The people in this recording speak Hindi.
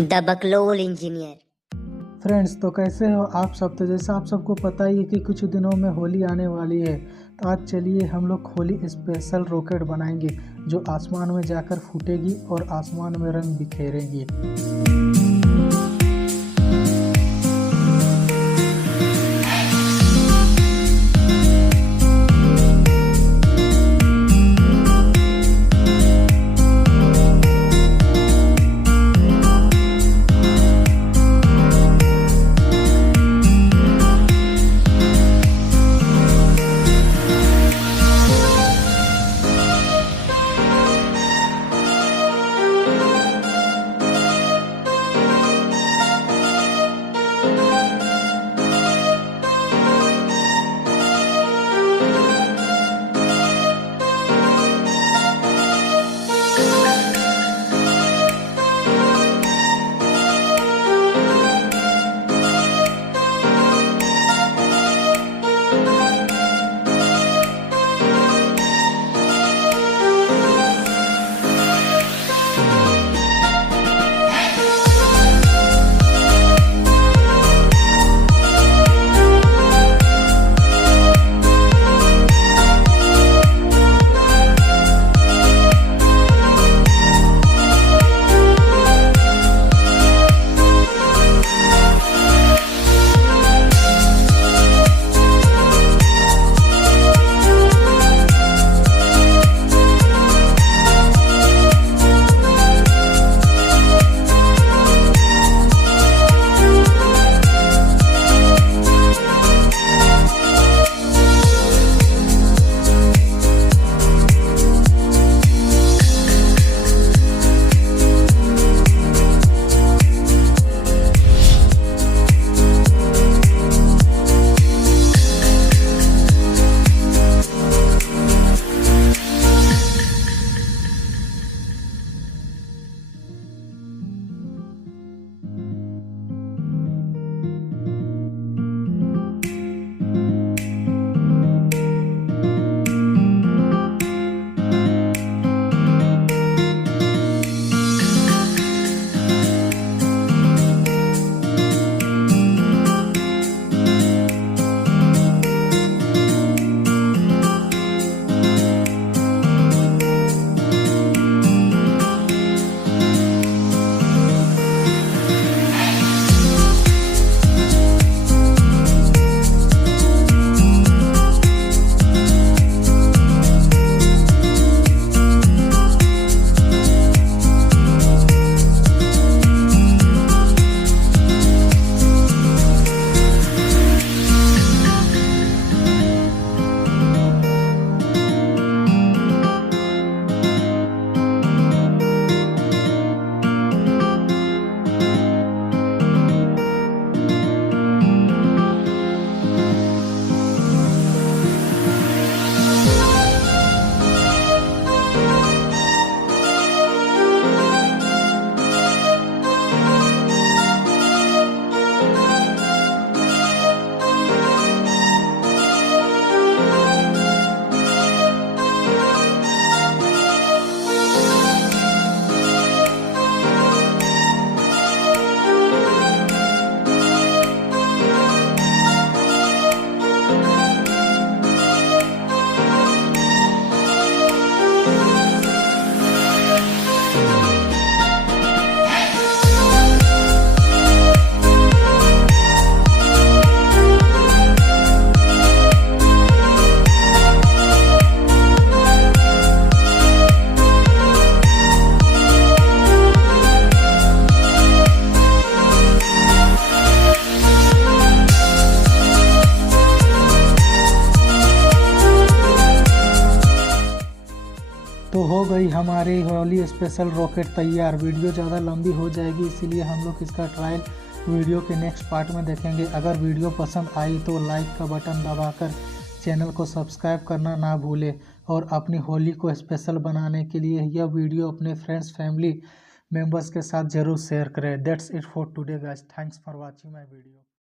द बकलोल इंजीनियर। फ्रेंड्स, तो कैसे हो आप सब। तो जैसा आप सबको पता ही है कि कुछ दिनों में होली आने वाली है। तो आज चलिए हम लोग होली स्पेशल रॉकेट बनाएंगे जो आसमान में जाकर फूटेगी और आसमान में रंग बिखेरेगी। तो हो गई हमारी होली स्पेशल रॉकेट तैयार। वीडियो ज़्यादा लंबी हो जाएगी, इसीलिए हम लोग इसका ट्रायल वीडियो के नेक्स्ट पार्ट में देखेंगे। अगर वीडियो पसंद आई तो लाइक का बटन दबाकर चैनल को सब्सक्राइब करना ना भूलें और अपनी होली को स्पेशल बनाने के लिए यह वीडियो अपने फ्रेंड्स फैमिली मेम्बर्स के साथ ज़रूर शेयर करें। That's it for today guys. Thanks for watching my video.